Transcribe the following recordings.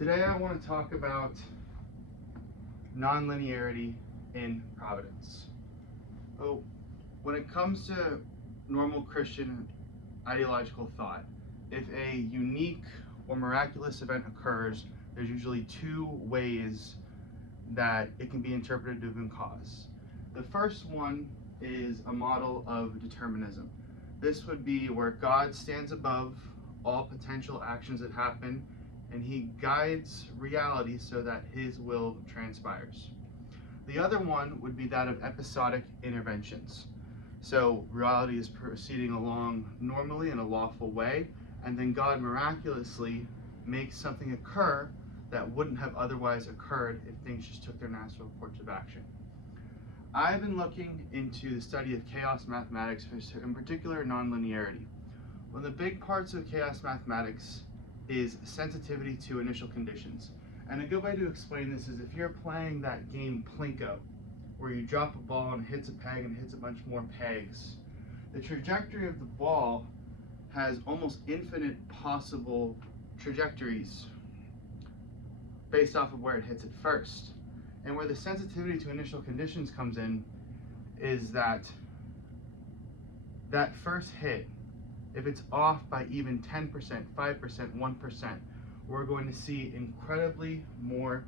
Today I want to talk about nonlinearity in Providence. Oh, when it comes to normal Christian ideological thought, if a unique or miraculous event occurs, there's usually two ways that it can be interpreted to have been caused. The first one is a model of determinism. This would be where God stands above all potential actions that happen and he guides reality so that his will transpires. The other one would be that of episodic interventions. So reality is proceeding along normally in a lawful way, and then God miraculously makes something occur that wouldn't have otherwise occurred if things just took their natural course of action. I've been looking into the study of chaos mathematics, in particular nonlinearity. One of the big parts of chaos mathematics is sensitivity to initial conditions. And a good way to explain this is if you're playing that game Plinko, where you drop a ball and it hits a peg and hits a bunch more pegs, the trajectory of the ball has almost infinite possible trajectories based off of where it hits it first. And where the sensitivity to initial conditions comes in is that first hit, if it's off by even 10%, 5%, 1%, we're going to see incredibly more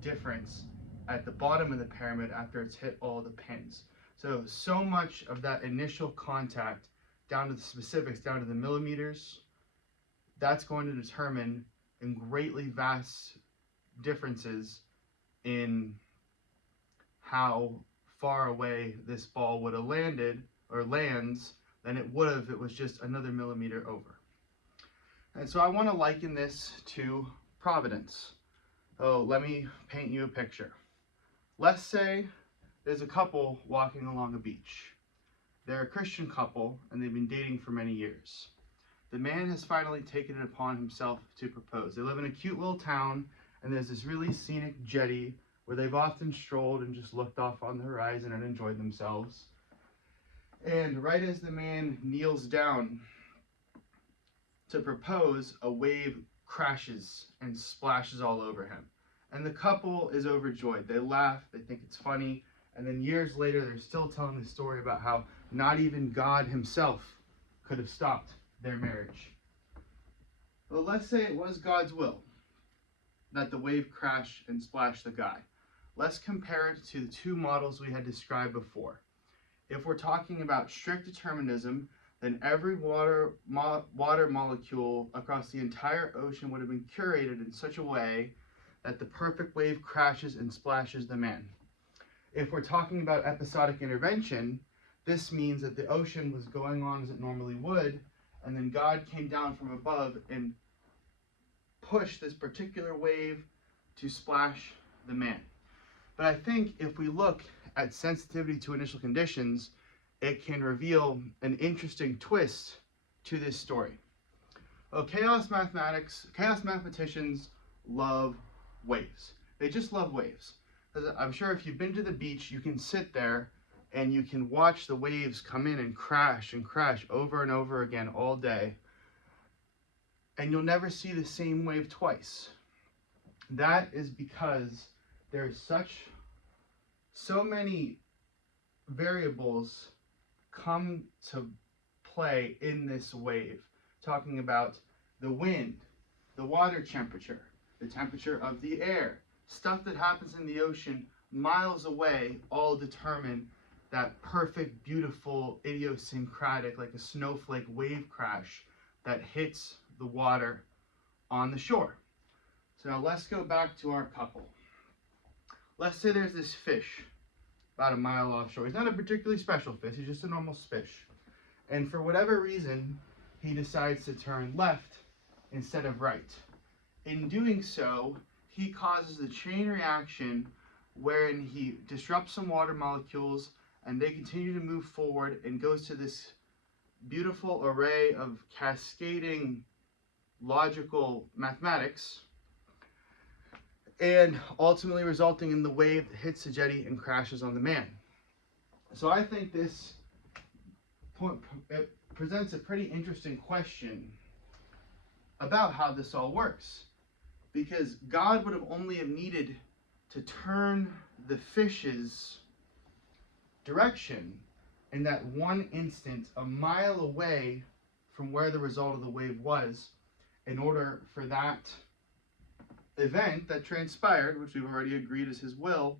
difference at the bottom of the pyramid after it's hit all the pins. So much of that initial contact, down to the specifics, down to the millimeters, that's going to determine in greatly vast differences in how far away this ball would have landed or lands than it would have if it was just another millimeter over. And so I want to liken this to Providence. Oh, let me paint you a picture. Let's say there's a couple walking along a beach. They're a Christian couple and they've been dating for many years. The man has finally taken it upon himself to propose. They live in a cute little town and there's this really scenic jetty where they've often strolled and just looked off on the horizon and enjoyed themselves. And right as the man kneels down to propose, a wave crashes and splashes all over him. And the couple is overjoyed. They laugh, they think it's funny, and then years later they're still telling the story about how not even God himself could have stopped their marriage. Well, let's say it was God's will that the wave crash and splash the guy. Let's compare it to the two models we had described before. If we're talking about strict determinism, then every water molecule across the entire ocean would have been curated in such a way that the perfect wave crashes and splashes the man. If we're talking about episodic intervention, this means that the ocean was going on as it normally would, and then God came down from above and pushed this particular wave to splash the man. But I think if we look at sensitivity to initial conditions, it can reveal an interesting twist to this story. Well, chaos mathematicians love waves. They just love waves. I'm sure if you've been to the beach, you can sit there and you can watch the waves come in and crash over and over again all day. And you'll never see the same wave twice. That is because there's so many variables come to play in this wave, talking about the wind, the water temperature, the temperature of the air, stuff that happens in the ocean miles away, all determine that perfect, beautiful, idiosyncratic, like a snowflake wave crash that hits the water on the shore. So now let's go back to our couple. Let's say there's this fish about a mile offshore. He's not a particularly special fish, he's just a normal fish. And for whatever reason, he decides to turn left instead of right. In doing so, he causes a chain reaction wherein he disrupts some water molecules and they continue to move forward and goes to this beautiful array of cascading logical mathematics, and ultimately resulting in the wave that hits the jetty and crashes on the man. So I think this presents a pretty interesting question about how this all works. because God would have only have needed to turn the fish's direction in that one instant a mile away from where the result of the wave was in order for that event that transpired, which we've already agreed is his will,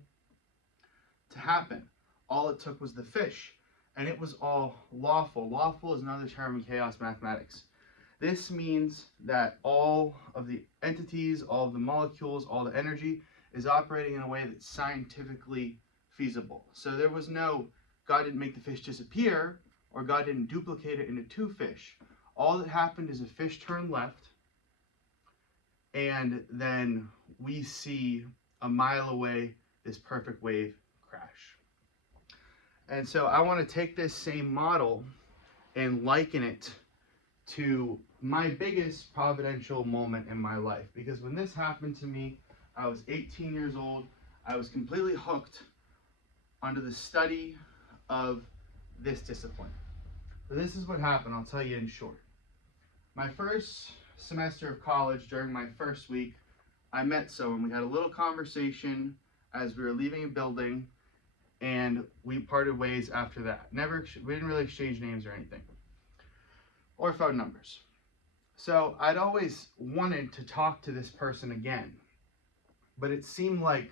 to happen. All it took was the fish, and it was all lawful. Lawful is another term in chaos mathematics. This means that all of the entities, all of the molecules, all the energy is operating in a way that's scientifically feasible. So there was no, God didn't make the fish disappear, or God didn't duplicate it into two fish. All that happened is a fish turned left, and then we see a mile away this perfect wave crash. And so I want to take this same model and liken it to my biggest providential moment in my life. Because when this happened to me, I was 18 years old. I was completely hooked onto the study of this discipline. So this is what happened. I'll tell you in short. My first semester of college, during my first week, I met someone. We had a little conversation as we were leaving a building, and we parted ways after that. We didn't really exchange names or anything, or phone numbers. So I'd always wanted to talk to this person again, but it seemed like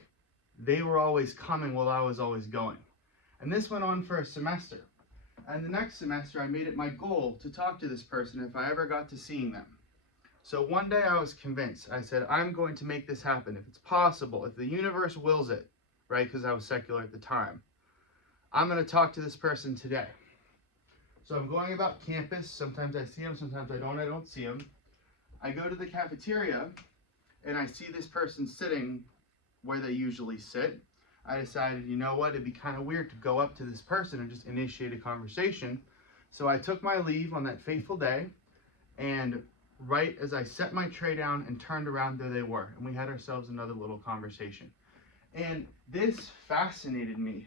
they were always coming while I was always going. And this went on for a semester. And the next semester, I made it my goal to talk to this person if I ever got to seeing them. So one day I was convinced. I said, I'm going to make this happen. If it's possible, if the universe wills it, right, because I was secular at the time, I'm going to talk to this person today. So I'm going about campus. Sometimes I see him, sometimes I don't see him. I go to the cafeteria, and I see this person sitting where they usually sit. I decided, you know what, it'd be kind of weird to go up to this person and just initiate a conversation. So I took my leave on that fateful day, and right as I set my tray down and turned around, there they were, and we had ourselves another little conversation. And this fascinated me.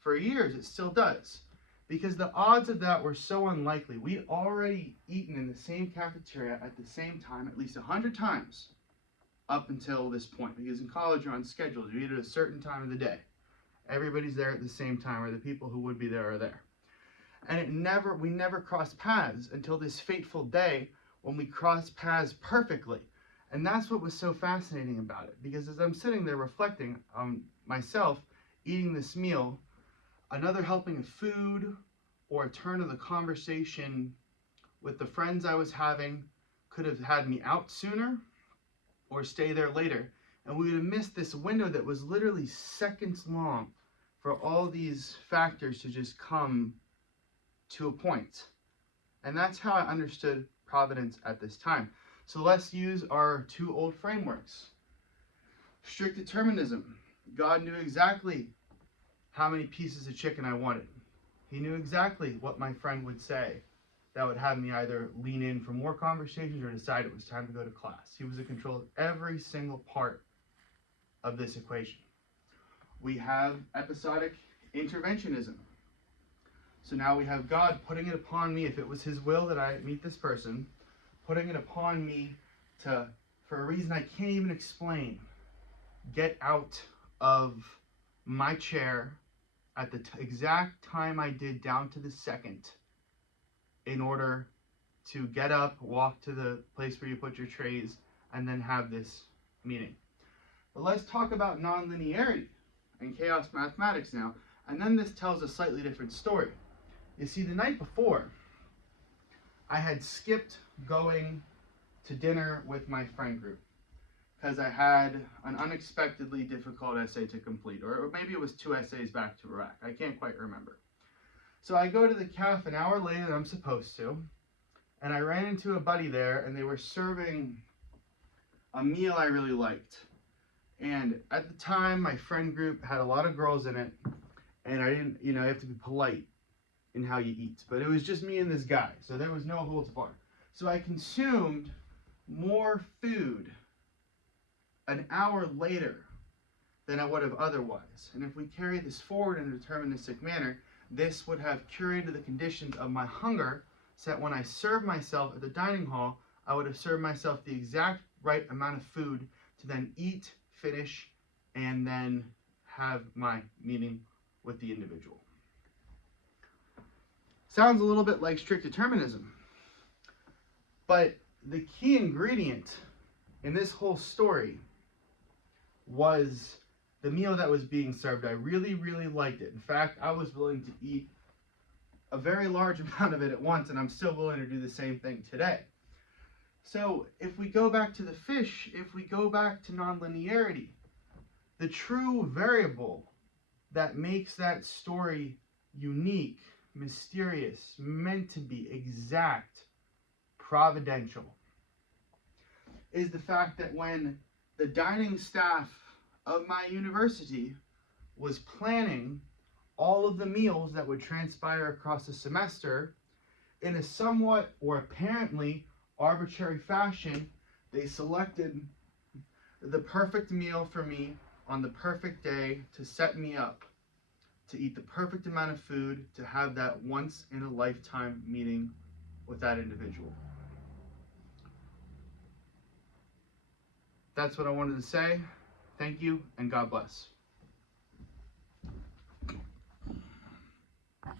For years, it still does, because the odds of that were so unlikely. We'd already eaten in the same cafeteria at the same time at least 100 times up until this point, because in college you're on schedules. You eat at a certain time of the day. Everybody's there at the same time, or the people who would be there are there. And we never crossed paths until this fateful day when we crossed paths perfectly. And that's what was so fascinating about it, because as I'm sitting there reflecting on myself eating this meal, another helping of food or a turn of the conversation with the friends I was having could have had me out sooner or stay there later. And we would have missed this window that was literally seconds long for all these factors to just come to a point. And that's how I understood providence at this time. So let's use our two old frameworks. Strict determinism. God knew exactly how many pieces of chicken I wanted. He knew exactly what my friend would say that would have me either lean in for more conversations or decide it was time to go to class. He was in control of every single part of this equation. We have episodic interventionism. So now we have God putting it upon me, if it was his will that I meet this person, putting it upon me to, for a reason I can't even explain, get out of my chair at the exact time I did, down to the second, in order to get up, walk to the place where you put your trays, and then have this meeting. But let's talk about nonlinearity and chaos mathematics now, and then this tells a slightly different story. You see, the night before, I had skipped going to dinner with my friend group because I had an unexpectedly difficult essay to complete, or maybe it was 2 essays back to Iraq. I can't quite remember. So I go to the cafe an hour later than I'm supposed to, and I ran into a buddy there, and they were serving a meal I really liked. And at the time, my friend group had a lot of girls in it, and I didn't, you have to be polite in how you eat. But it was just me and this guy, so there was no holds barred. So I consumed more food an hour later than I would have otherwise. And if we carry this forward in a deterministic manner, this would have curated the conditions of my hunger, so that when I served myself at the dining hall, I would have served myself the exact right amount of food to then eat, finish, and then have my meeting with the individual. Sounds a little bit like strict determinism, but the key ingredient in this whole story was the meal that was being served. I really, really liked it. In fact, I was willing to eat a very large amount of it at once, and I'm still willing to do the same thing today. So if we go back to the fish, if we go back to nonlinearity, the true variable that makes that story unique, mysterious, meant to be, exact, providential, is the fact that when the dining staff of my university was planning all of the meals that would transpire across the semester, in a somewhat or apparently arbitrary fashion, they selected the perfect meal for me on the perfect day to set me up to eat the perfect amount of food, to have that once in a lifetime meeting with that individual. That's what I wanted to say. Thank you, and God bless.